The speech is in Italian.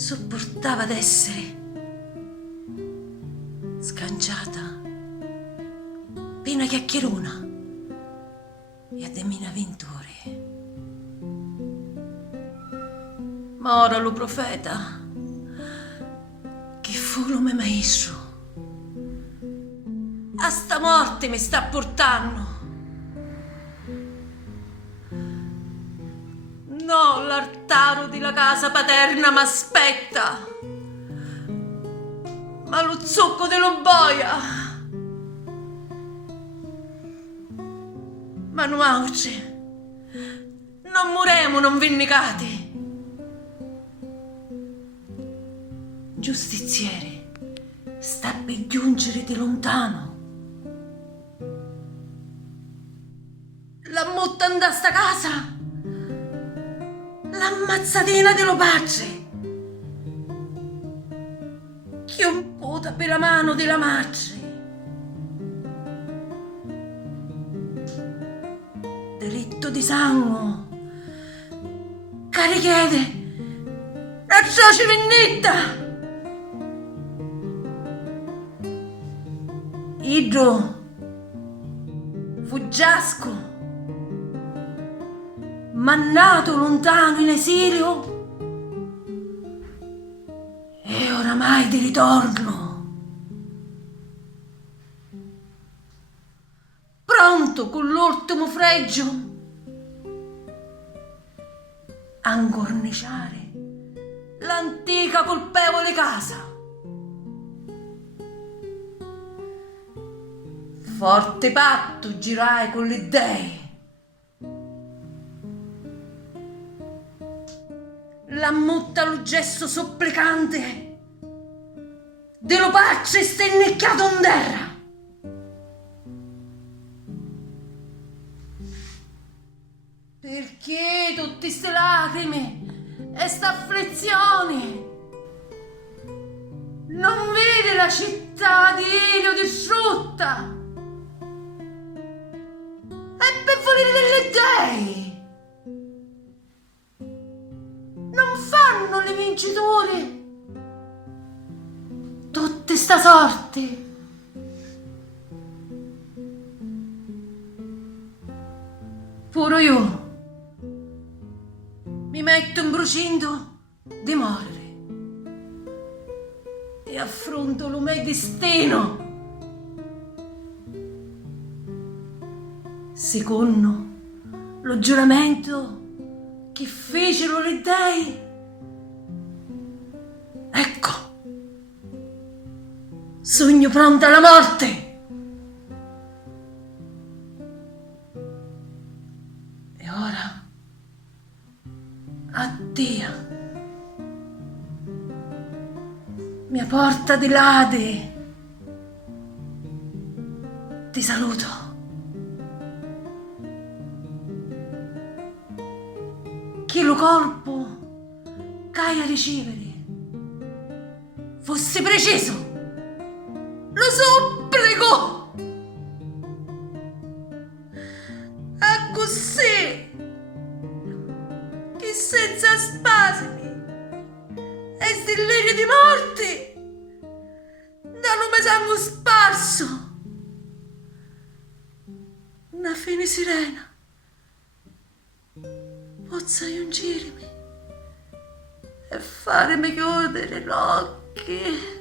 sopportava d'essere scanciata, piena chiacchierona e a demina avventure. Ma ora lo profeta, che fu lo me maestro, a sta morte mi sta portando. No, l'artaro della casa paterna m'aspetta, ma lo zucco dello boia. Ma nuauce, non muremo non vendicati. Giustiziere, sta per giungere di lontano. La mutta andà sta casa, l'ammazzatina dello pace, che un puta per la mano della madre. Delitto di sangue, carichete, atroce vendetta. Idro, fuggiasco, mannato lontano in esilio e oramai di ritorno, pronto con l'ultimo fregio a incorniciare l'antica colpevole casa. Forte patto girai con le dee, la mutta allo gesto supplicante dello pacce stennecchiato in terra. Perché tutte ste lacrime e sta afflizione? Non vede la città di Elio distrutta? E per volere delle dei non fanno le vincitori tutte sta sorte? Pure io mi metto in brucindo di morire e affronto lo mio destino secondo lo giuramento che fecero le dei. Ecco, sogno pronta alla morte. E ora addio, mia porta di lade, ti saluto. Chi lo corpo c'hai a ricevere fosse preciso, lo supplico, a così che senza spasimi e delirio di morte da nome sangue sparso una fine sirena pozza giungirmi e farmi chiudere l'occhio.